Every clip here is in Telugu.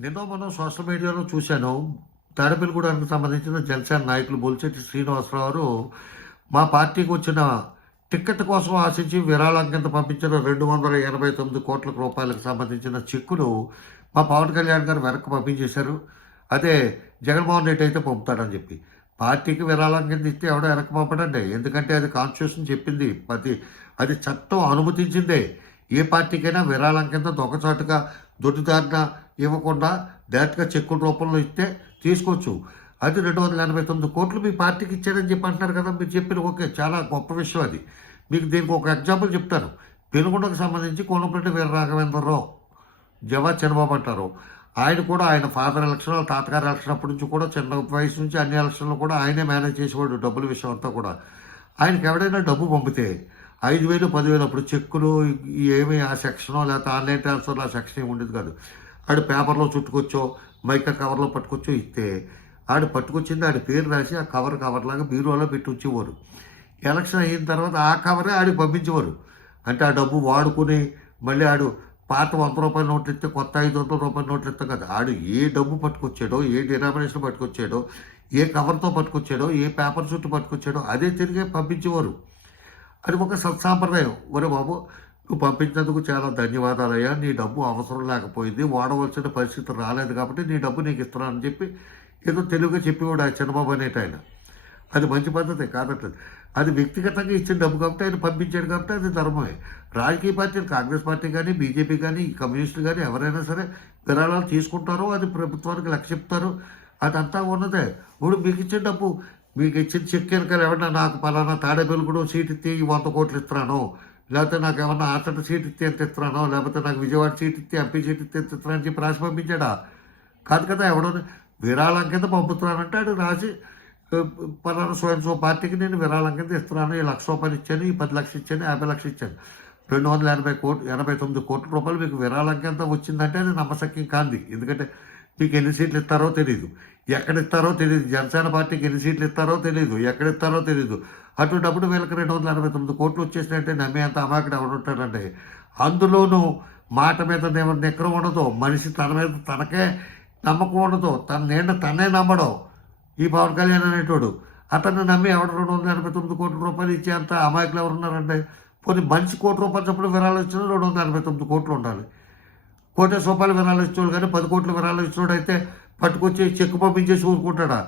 నిన్న మనం సోషల్ మీడియాలో చూశాను. తాడపల్లిగూడానికి సంబంధించిన జనసేన నాయకులు బొలిశెట్టి శ్రీనివాసరావు గారు మా పార్టీకి వచ్చిన టిక్కెట్ కోసం ఆశించి విరాళం కింద పంపించిన రెండు వందల ఎనభై తొమ్మిది కోట్ల రూపాయలకు సంబంధించిన చెక్కులు మా పవన్ కళ్యాణ్ గారు వెనక్కి పంపించేశారు. అదే జగన్మోహన్ రెడ్డి అయితే పంపుతాడని చెప్పి. పార్టీకి విరాళం కింద ఇస్తే ఎవడో వెనక్కి పంపడండి. ఎందుకంటే అది కాన్స్టిట్యూషన్ చెప్పింది. అది అది చట్టం అనుమతించిందే. ఏ పార్టీకైనా విరాళం కింద దొంగచాటుగా దొడ్డిదారిన ఇవ్వకుండా డైరెక్ట్గా చెక్కుల రూపంలో ఇస్తే తీసుకోవచ్చు. అది రెండు వందల ఎనభై తొమ్మిది కోట్లు మీ పార్టీకి ఇచ్చారని చెప్పి అంటున్నారు కదా మీరు చెప్పిన ఓకే చాలా గొప్ప విషయం అది. మీకు దీనికి ఒక ఎగ్జాంపుల్ చెప్తాను. పెనుగొండకు సంబంధించి కోనపల్లి వీర రాఘవేంద్రరావు జవా చంద్రబాబు అంటారు. ఆయన కూడా ఆయన ఫాదర్ ఎలక్షన్ తాతగారు ఎలక్షన్ అప్పటి నుంచి కూడా చిన్న వయసు నుంచి అన్ని ఎలక్షన్లు కూడా ఆయనే మేనేజ్ చేసేవాడు డబ్బుల విషయం అంతా కూడా. ఆయనకి ఎవడైనా డబ్బు పంపితే ఐదు వేలు పదివేలు అప్పుడు చెక్కులు ఏమీ ఏమి ఆ సెక్షనో లేకపోతే ఆన్లైన్ ట్రాన్స్ఫర్లో ఆ సెక్షన్ ఏమి ఉండేది కాదు. ఆడు పేపర్లో చుట్టుకొచ్చో మైకా కవర్లో పట్టుకొచ్చో ఇస్తే ఆడు పట్టుకొచ్చింది ఆడి పేరు రాసి ఆ కవర్ కవర్లాగా బీరువాలో పెట్టి ఉంచేవారు. ఎలక్షన్ అయిన తర్వాత ఆ కవరే ఆడికి పంపించేవారు. అంటే ఆ డబ్బు వాడుకుని మళ్ళీ ఆడు పాత వంద రూపాయల నోట్లు ఇస్తే కొత్త ఐదు వందల రూపాయల నోట్లు ఇస్తాం కదా. ఆడు ఏ డబ్బు పట్టుకొచ్చాడో ఏ డినామినేషన్ పట్టుకొచ్చాడో ఏ కవర్తో పట్టుకొచ్చాడో ఏ పేపర్ చుట్టూ పట్టుకొచ్చాడో అదే తిరిగి పంపించేవారు. అది ఒక సత్సాంప్రదాయం. ఒరే బాబు నువ్వు పంపించినందుకు చాలా ధన్యవాదాలయ్యా నీ డబ్బు అవసరం లేకపోయింది. వాడవలసిన పరిస్థితి రాలేదు కాబట్టి నీ డబ్బు నీకు ఇస్తున్నానని చెప్పి ఏదో తెలుగుగా చెప్పేవాడు ఆ చిన్నబాబు అనేట ఆయన. అది మంచి పద్ధతి కాదట్లేదు. అది వ్యక్తిగతంగా ఇచ్చిన డబ్బు కాబట్టి ఆయన పంపించాడు కాబట్టి అది ధర్మమే. రాజకీయ పార్టీలు కాంగ్రెస్ పార్టీ కానీ బీజేపీ కానీ కమ్యూనిస్టులు కానీ ఎవరైనా సరే విరాళాలు తీసుకుంటారో అది ప్రభుత్వానికి లక్ష్య చెప్తారు అదంతా ఉన్నదే. ఇప్పుడు మీకు ఇచ్చిన డబ్బు మీకు ఇచ్చిన చెక్ వెనకాల ఎవరన్నా నాకు పలానా తాడేపల్లిగూడ సీట్ ఇస్తే ఈ వంద కోట్లు ఇస్తున్నాను. లేకపోతే నాకు ఏమన్నా ఆచట సీట్ ఇస్తే ఎంత ఇస్తున్నాను? లేకపోతే నాకు విజయవాడ సీట్ ఇస్తే ఎంపీ సీట్ ఇస్తే ఎంత ఇస్తున్నాను అని చెప్పి రాసి పంపించాడా? కాదు కదా ఎవడో విరాళం కింద పంపుతున్నానంటే ఆడు రాసి పలానా స్వయం సో పార్టీకి నేను విరాళం కింద ఇస్తున్నాను. ఈ లక్ష రూపాయలు ఇచ్చాను ఈ పది లక్షలు ఇచ్చాను యాభై లక్షలు ఇచ్చాను. రెండు వందల ఎనభై కోట్లు ఎనభై తొమ్మిది కోట్ల రూపాయలు మీకు విరాళం కింద వచ్చిందంటే అది నమ్మశక్యం కాంది. ఎందుకంటే మీకు ఎన్ని సీట్లు ఇస్తారో తెలియదు ఎక్కడ ఇస్తారో తెలియదు జనసేన పార్టీకి ఎన్ని సీట్లు ఇస్తారో తెలియదు ఎక్కడ ఇస్తారో తెలియదు అటువంటిప్పుడు వీళ్ళకి రెండు వందల ఎనభై తొమ్మిది కోట్లు వచ్చేసినట్టే నమ్మే అంత అమాయకుడు ఎవడుంటాడంటే అందులోనూ మాట మీద నిక్కరం ఉండదు. మనిషి తన మీద తనకే నమ్మకం ఉండదు. తన నేను తనే నమ్మడం. ఈ పవన్ కళ్యాణ్ అనేటోడు. అతన్ని నమ్మి ఎవడు రెండు వందల ఎనభై తొమ్మిది కోట్ల రూపాయలు ఇచ్చేంత అమాయకులు ఎవరున్నారంటే కొన్ని మనిషి కోటి రూపాయలు చప్పుడు విరాళం ఇచ్చినా రెండు వందల ఎనభై తొమ్మిది కోట్లు ఉండాలి. కోటి రూపాయలు విరాళం ఇచ్చేవాడు కానీ పది కోట్లు విరాళం ఇచ్చేవాడు అయితే పట్టుకొచ్చి చెక్కు పంపించేసి ఊరుకుంటాడా?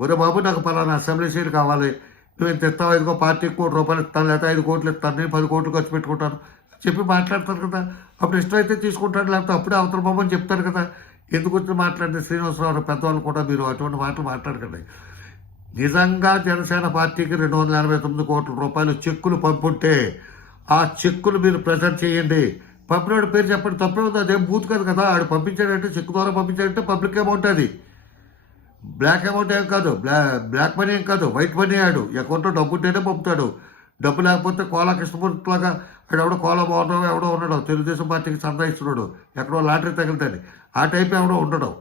ఒరే బాబు నాకు పలానా అసెంబ్లీ సీట్ కావాలి. నువ్వు ఎంత ఇస్తావు ఐదుకో పార్టీకి కోటి రూపాయలు ఇస్తాను లేకపోతే ఐదు కోట్లు ఇస్తాను నేను పది కోట్లు ఖర్చు పెట్టుకుంటాను చెప్పి మాట్లాడతారు కదా. అప్పుడు ఇష్టమైతే తీసుకుంటాడు లేకపోతే అప్పుడే అవతల బాబు చెప్తారు కదా. ఎందుకు వచ్చి మాట్లాడితే శ్రీనివాసరావు పెద్దవాళ్ళు కూడా మీరు అటువంటి మాటలు మాట్లాడకండి. నిజంగా జనసేన పార్టీకి రెండు వందల ఎనభై తొమ్మిది కోట్ల రూపాయలు చెక్కులు పంపుంటే ఆ చెక్కులు మీరు ప్రజెంట్ చేయండి. పంపినవాడి పేరు చెప్పండి. తప్పేముంది? అదేం బూత్ కాదు కదా. ఆడు పంపించాడంటే చెక్కు ద్వారా పంపించాడంటే పబ్లిక్ అమౌంట్ అది. బ్లాక్ అమౌంట్ ఏం కాదు. బ్లా బ్లాక్ మనీ ఏం కాదు. వైట్ మనీ ఆడు. అకౌంట్లో డబ్బు ఉంటేనే పంపుతాడు. డబ్బు లేకపోతే కోలా కృష్ణమూర్తిలాగా ఆడు ఎవడో కోలా బాగున్నావు ఎవడో ఉండడం తెలుగుదేశం పార్టీకి సందా ఇస్తున్నాడు. ఎక్కడో లాటరీ తగిలితే ఆ టైప్ ఎవడో ఉండడం.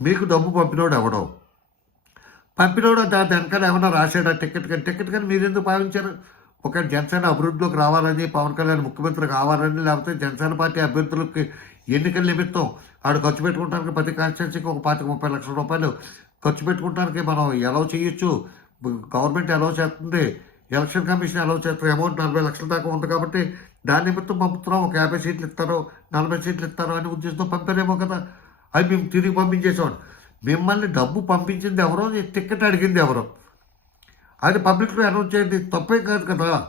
మీకు డబ్బు పంపినోడు ఎవడో. పంపినోడు దాని వెనకాల ఏమన్నా రాశాడా? టికెట్ కానీ టికెట్ కానీ మీరు ఎందుకు భావించారు ఒక జనసేన అభివృద్ధిలోకి రావాలని పవన్ కళ్యాణ్ ముఖ్యమంత్రి కావాలని లేకపోతే జనసేన పార్టీ అభ్యర్థులకి ఎన్నికల నిమిత్తం ఆడు ఖర్చు పెట్టుకుంటానికి ప్రతి కాన్స్టిట్యున్సీకి ఒక పాతిక ముప్పై లక్షల రూపాయలు ఖర్చు పెట్టుకుంటానికి మనం ఎలా చేయొచ్చు. గవర్నమెంట్ ఎలా చేస్తుంది. ఎలక్షన్ కమిషన్ ఎలా చేస్తారు. అమౌంట్ నలభై లక్షల దాకా ఉంది కాబట్టి దాని నిమిత్తం పంపుతున్నాం. ఒక యాభై సీట్లు ఇస్తారో నలభై సీట్లు ఇస్తారో అని ఉద్దేశంతో పంపారేమో కదా. అవి మేము తిరిగి పంపించేసాం మిమ్మల్ని డబ్బు పంపించింది ఎవరో టికెట్ అడిగింది ఎవరో. అది పబ్లిక్లో అనౌన్స్ చేయండి. తప్పే కాదు కదా.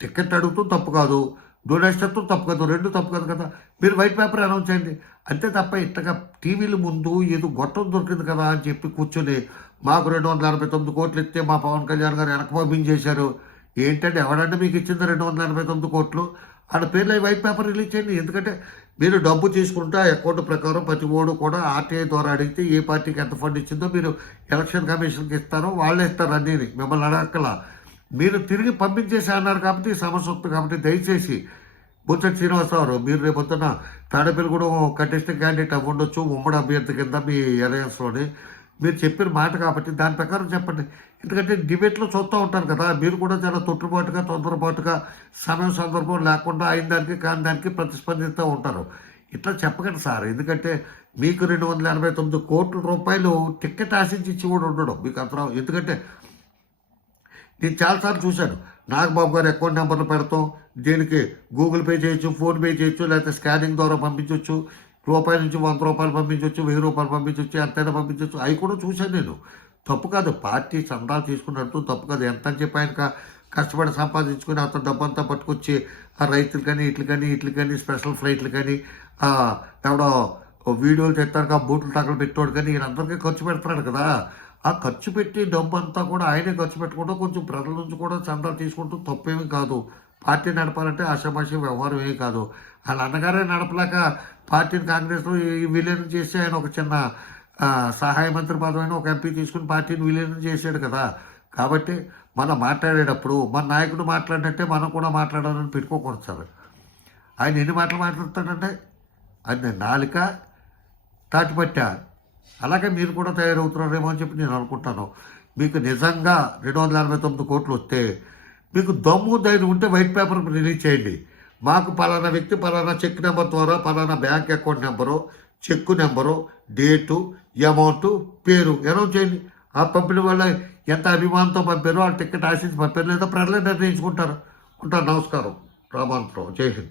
టికెట్ అడుగుతూ తప్పు కాదు. డొనేషన్తో తప్పు కాదు. రెండు తప్పు కాదు కదా. మీరు వైట్ పేపర్ అనౌన్స్ చేయండి. అంతే తప్ప ఇట్టగా టీవీల ముందు ఏదో గొట్టం దొరికింది కదా అని చెప్పి కూర్చొని మాకు రెండు వందల ఎనభై తొమ్మిది కోట్లు ఇస్తే మా పవన్ కళ్యాణ్ గారు వెనక పంపించేశారు ఏంటంటే ఎవడంటే మీకు ఇచ్చింది రెండు వందల ఎనభై తొమ్మిది కోట్లు? ఆడ పేర్లు అవి వైట్ పేపర్ రిలీజ్ చేయండి. ఎందుకంటే మీరు డబ్బు తీసుకుంటే అకౌంట్ ప్రకారం ప్రతి ఓడు కూడా ఆర్టీఐ ద్వారా అడిగితే ఏ పార్టీకి ఎంత ఫండ్ ఇచ్చిందో మీరు ఎలక్షన్ కమిషన్కి ఇస్తారో వాళ్ళే ఇస్తారు అన్నీ మిమ్మల్ని అడగక్కల. మీరు తిరిగి పంపించేసి అన్నారు కాబట్టి సమస్య వస్తుంది కాబట్టి దయచేసి బుచ్చ శ్రీనివాసరావు మీరు రేపొద్దున తాడేపల్లి కూడా కంటెస్టింగ్ క్యాండిడేట్ అవ్వండొచ్చు ఉమ్మడి అభ్యర్థి కింద మీ అలయన్స్లోని మీరు చెప్పిన మాట కాబట్టి దాని ప్రకారం చెప్పండి. ఎందుకంటే డిబేట్లో చూస్తూ ఉంటారు కదా మీరు కూడా చాలా తొట్టుబాటుగా తొందరపాటుగా సమయం సందర్భం లేకుండా అయిన దానికి కాని దానికి ప్రతిస్పందిస్తూ ఉంటారు. ఇట్లా చెప్పకండి సార్. ఎందుకంటే మీకు రెండు వందల ఎనభై తొమ్మిది కోట్ల రూపాయలు టికెట్ ఆశించి ఇచ్చి కూడా ఉండడం మీకు అర్థం ఎందుకంటే నేను చాలాసార్లు చూశాను. నాగబాబు గారు అకౌంట్ నెంబర్లు పెడతాం దీనికి గూగుల్ పే చేయొచ్చు ఫోన్పే చేయొచ్చు లేకపోతే స్కానింగ్ ద్వారా పంపించవచ్చు రూపాయల నుంచి వంద రూపాయలు పంపించవచ్చు వెయ్యి రూపాయలు పంపించవచ్చు ఎంతైనా పంపించవచ్చు అవి కూడా చూశాను నేను. తప్పు కాదు పార్టీ చందాలు తీసుకున్నట్టు తప్పు కాదు. ఎంత అని చెప్పి ఆయన కష్టపడి సంపాదించుకుని అతను డబ్బంతా పట్టుకొచ్చి ఆ రైతులు కానీ ఇట్లు కానీ ఇట్లు కానీ స్పెషల్ ఫ్లైట్లు కానీ ఎవడో వీడియోలు తెస్తాడు ఆ బూట్లు తగలు పెట్టాడు కానీ ఈయనందరికీ ఖర్చు పెడతాడు కదా. ఆ ఖర్చు పెట్టి డబ్బు అంతా కూడా ఆయనే ఖర్చు పెట్టుకుంటూ కొంచెం ప్రజల నుంచి కూడా చందాలు తీసుకుంటూ తప్పేమీ కాదు. పార్టీ నడపాలంటే ఆషామాషి వ్యవహారం ఏమీ కాదు. వాళ్ళ అన్నగారే నడపలేక పార్టీని కాంగ్రెస్లో ఈ విలీనం చేసి ఆయన ఒక చిన్న సహాయ మంత్రి పదమైన ఒక ఎంపీ తీసుకుని పార్టీని విలీనం చేశాడు కదా. కాబట్టి మనం మాట్లాడేటప్పుడు మన నాయకుడు మాట్లాడినట్టే మనం కూడా మాట్లాడాలని పెట్టుకోకూడదు సార్. ఆయన ఎన్ని మాటలు మాట్లాడతాడంటే అది నాలుక తాటిపట్ట. అలాగే మీరు కూడా తయారవుతున్నారేమో అని చెప్పి నేను అనుకుంటాను. మీకు నిజంగా రెండు వందల ఎనభై తొమ్మిది కోట్లు వస్తే మీకు దమ్ము ధైర్యం ఉంటే వైట్ పేపర్ రిలీజ్ చేయండి. మాకు పలానా వ్యక్తి పలానా చెక్ నెంబర్ ద్వారా పలానా bank account number cheque number date amount పేరు అనౌన్స్ చేయండి. ఆ పంపిణీ వల్ల ఎంత అభిమానంతో పంపారో ఆ టికెట్ ఆశించి పంపారు లేదా ప్రజలే నిర్ణయించుకుంటారు. ఉంటారు నమస్కారం. రామాంతరావు జై హింద్.